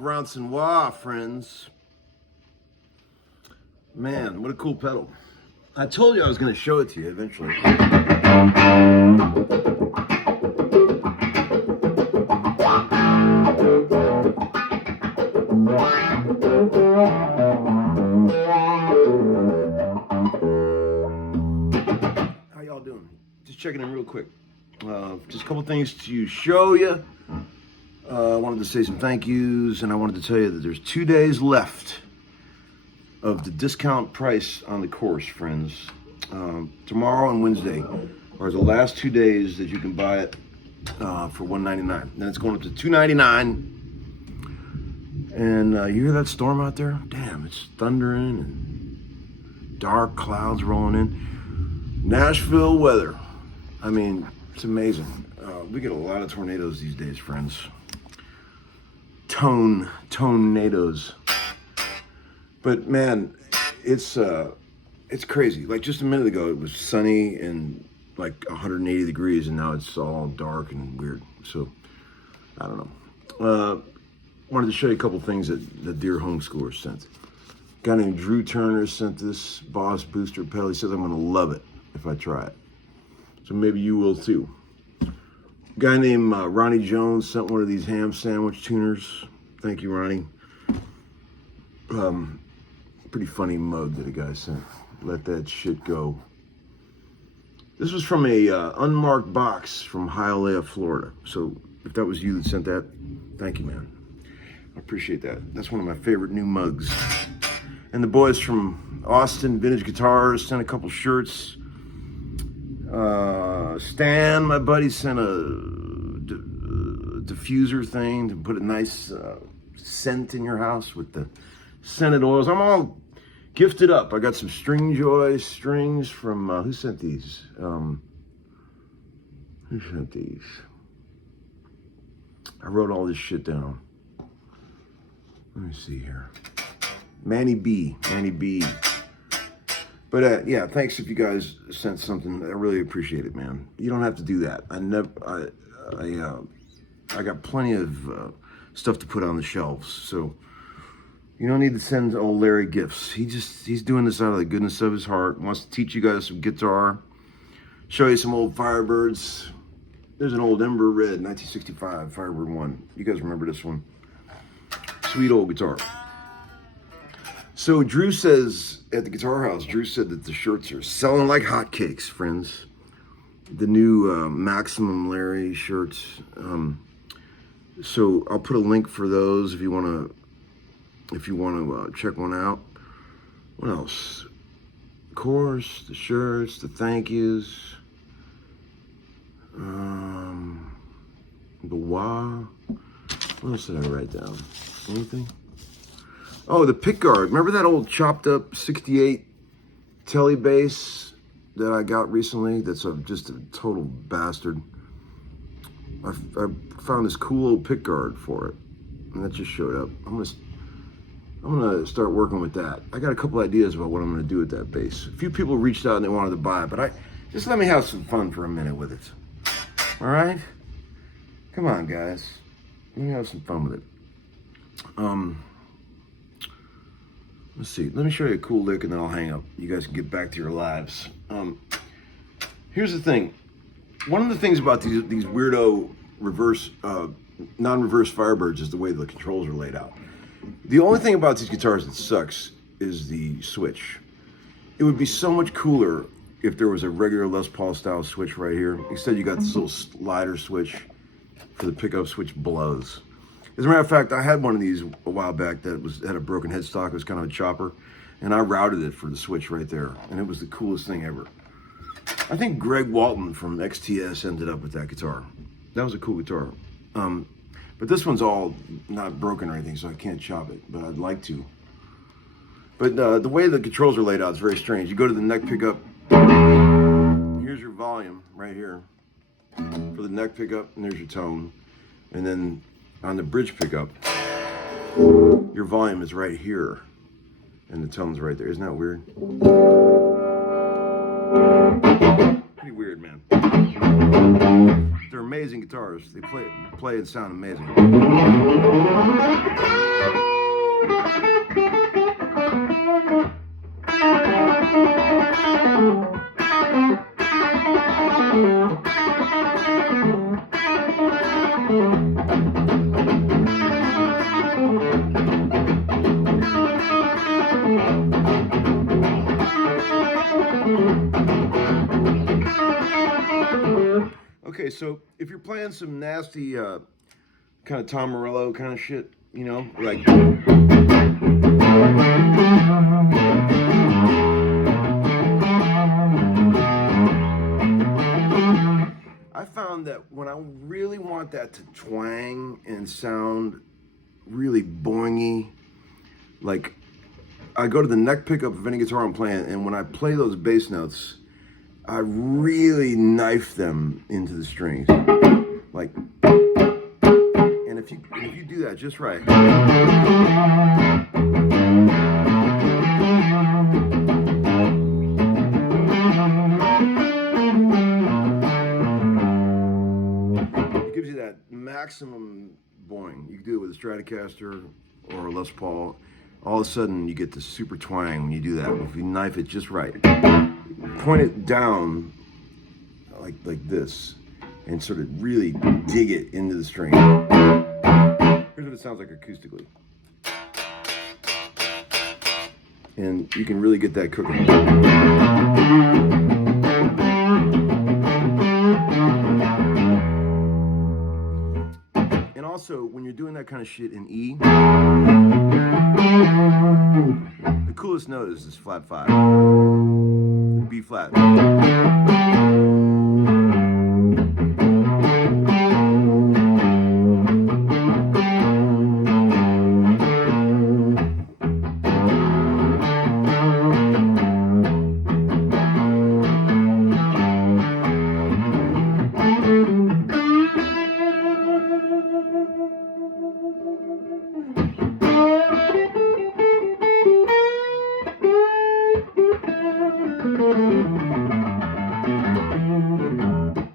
Ronson, wow, friends. Man, what a cool pedal. I told you I was going to show it to you eventually. How y'all doing? Just checking in real quick. Just a couple things to show you. I wanted to say some thank yous, and I wanted to tell you that there's 2 days left of the discount price on the course, friends. Tomorrow and Wednesday are the last 2 days that you can buy it for $199. Then it's going up to $299. And you hear that storm out there? Damn, it's thundering and dark clouds rolling in. Nashville weather. I mean, it's amazing. We get a lot of tornadoes these days, friends. Tornadoes. But man, it's crazy. Like just a minute ago, it was sunny and like 180 degrees, and now it's all dark and weird. So I don't know. Wanted to show you a couple things that the Dear Homeschooler sent. A guy named Drew Turner sent this Boss Booster pedal. He says I'm gonna love it if I try it. So maybe you will too. A guy named Ronnie Jones sent one of these ham sandwich tuners. Thank you, Ronnie. Pretty funny mug that a guy sent. Let that shit go. This was from a unmarked box from Hialeah, Florida. So if that was you that sent that, thank you, man. I appreciate that. That's one of my favorite new mugs. And the boys from Austin Vintage Guitars sent a couple shirts. Stan, my buddy, sent a diffuser thing to put a nice scent in your house with the scented oils. I'm all gifted up. I got some String Joy strings from, who sent these? Who sent these? I wrote all this shit down. Let me see here. Manny B. But yeah, thanks if you guys sent something. I really appreciate it, man. You don't have to do that. I got plenty of stuff to put on the shelves, so you don't need to send old Larry gifts. He's doing this out of the goodness of his heart. Wants to teach you guys some guitar, show you some old Firebirds. There's an old Ember Red 1965 Firebird 1. You guys remember this one? Sweet old guitar. So Drew says, at the Guitar House, Drew said that the shirts are selling like hotcakes, friends. The new Maximum Larry shirts. So I'll put a link for those if you want to check one out. What else? Of course, the shirts, the thank yous. The wah. What else did I write down? Anything? Oh, the pickguard. Remember that old chopped up 68 Tele bass that I got recently? That's just a total bastard. I found this cool old pickguard for it, and that just showed up. I'm gonna start working with that. I got a couple ideas about what I'm gonna do with that bass. A few people reached out and they wanted to buy it, but just let me have some fun for a minute with it. All right? Come on, guys. Let me have some fun with it. Let's see. Let me show you a cool lick and then I'll hang up. You guys can get back to your lives. Here's the thing. One of the things about these weirdo non-reverse Firebirds is the way the controls are laid out. The only thing about these guitars that sucks is the switch. It would be so much cooler if there was a regular Les Paul style switch right here. Instead, you got this little slider switch for the pickup, switch blows. As a matter of fact, I had one of these a while back that had a broken headstock. It was kind of a chopper, and I routed it for the switch right there, and it was the coolest thing ever. I think Greg Walton from XTS ended up with that guitar. That was a cool guitar. But this one's all not broken or anything, so I can't chop it, but I'd like to. But the way the controls are laid out is very strange. You go to the neck pickup, here's your volume right here for the neck pickup, and there's your tone. And then on the bridge pickup, your volume is right here, and the tone's right there. Isn't that weird? Pretty weird, man. They're amazing guitars. They play and sound amazing. Okay, so if you're playing some nasty kind of Tom Morello kind of shit, you know, like I found that when I really want that to twang and sound really boingy, like I go to the neck pickup of any guitar I'm playing, and when I play those bass notes, I really knife them into the strings, like, and if you do that just right, it gives you that maximum boing. You can do it with a Stratocaster or a Les Paul. All of a sudden, you get the super twang when you do that. If you knife it just right. Point it down like this and sort of really dig it into the string. Here's what it sounds like acoustically. And you can really get that cooking. And also, when you're doing that kind of shit in E, the coolest note is this flat 5. B flat.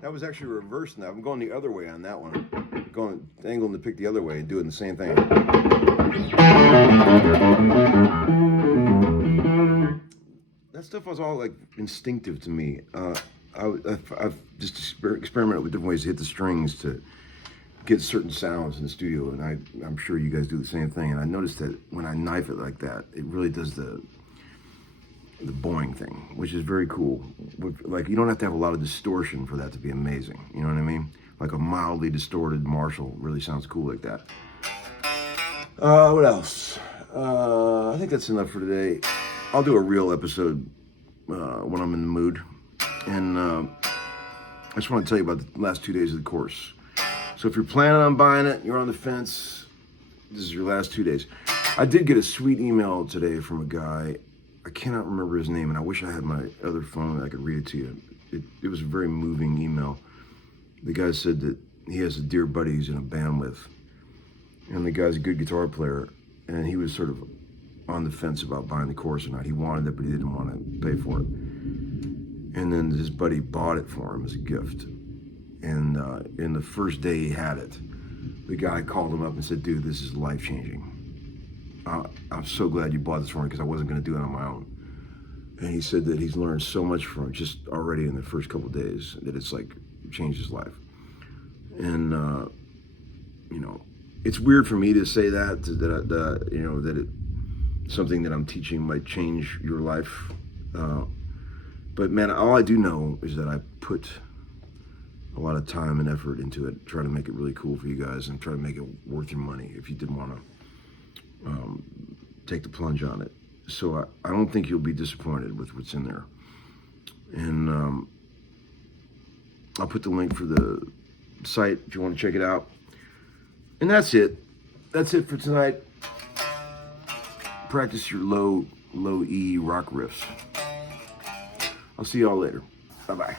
That was actually reversed now. I'm going the other way on that one. Going angling to pick the other way and doing the same thing. That stuff was all like instinctive to me. I've just experimented with different ways to hit the strings to get certain sounds in the studio, and I'm sure you guys do the same thing. And I noticed that when I knife it like that, it really does the boing thing, which is very cool. Like, you don't have to have a lot of distortion for that to be amazing. You know what I mean? Like a mildly distorted Marshall really sounds cool like that. What else? I think that's enough for today. I'll do a real episode when I'm in the mood. And I just want to tell you about the last 2 days of the course. So if you're planning on buying it, you're on the fence, this is your last 2 days. I did get a sweet email today from a guy. I cannot remember his name, and I wish I had my other phone that I could read it to you. It was a very moving email. The guy said that he has a dear buddy he's in a band with, and the guy's a good guitar player, and he was sort of on the fence about buying the course or not. He wanted it, but he didn't want to pay for it. And then his buddy bought it for him as a gift. And in the first day he had it, the guy called him up and said, "Dude, this is life-changing. I'm so glad you bought this for me because I wasn't going to do it on my own." And he said that he's learned so much from it just already in the first couple of days that it's like changed his life. And you know, it's weird for me to say that you know, that something that I'm teaching might change your life. But man, all I do know is that I put a lot of time and effort into it, try to make it really cool for you guys and try to make it worth your money if you did want to take the plunge on it. So I don't think you'll be disappointed with what's in there. And I'll put the link for the site if you want to check it out. And that's it. That's it for tonight. Practice your low E rock riffs. I'll see y'all later. Bye-bye.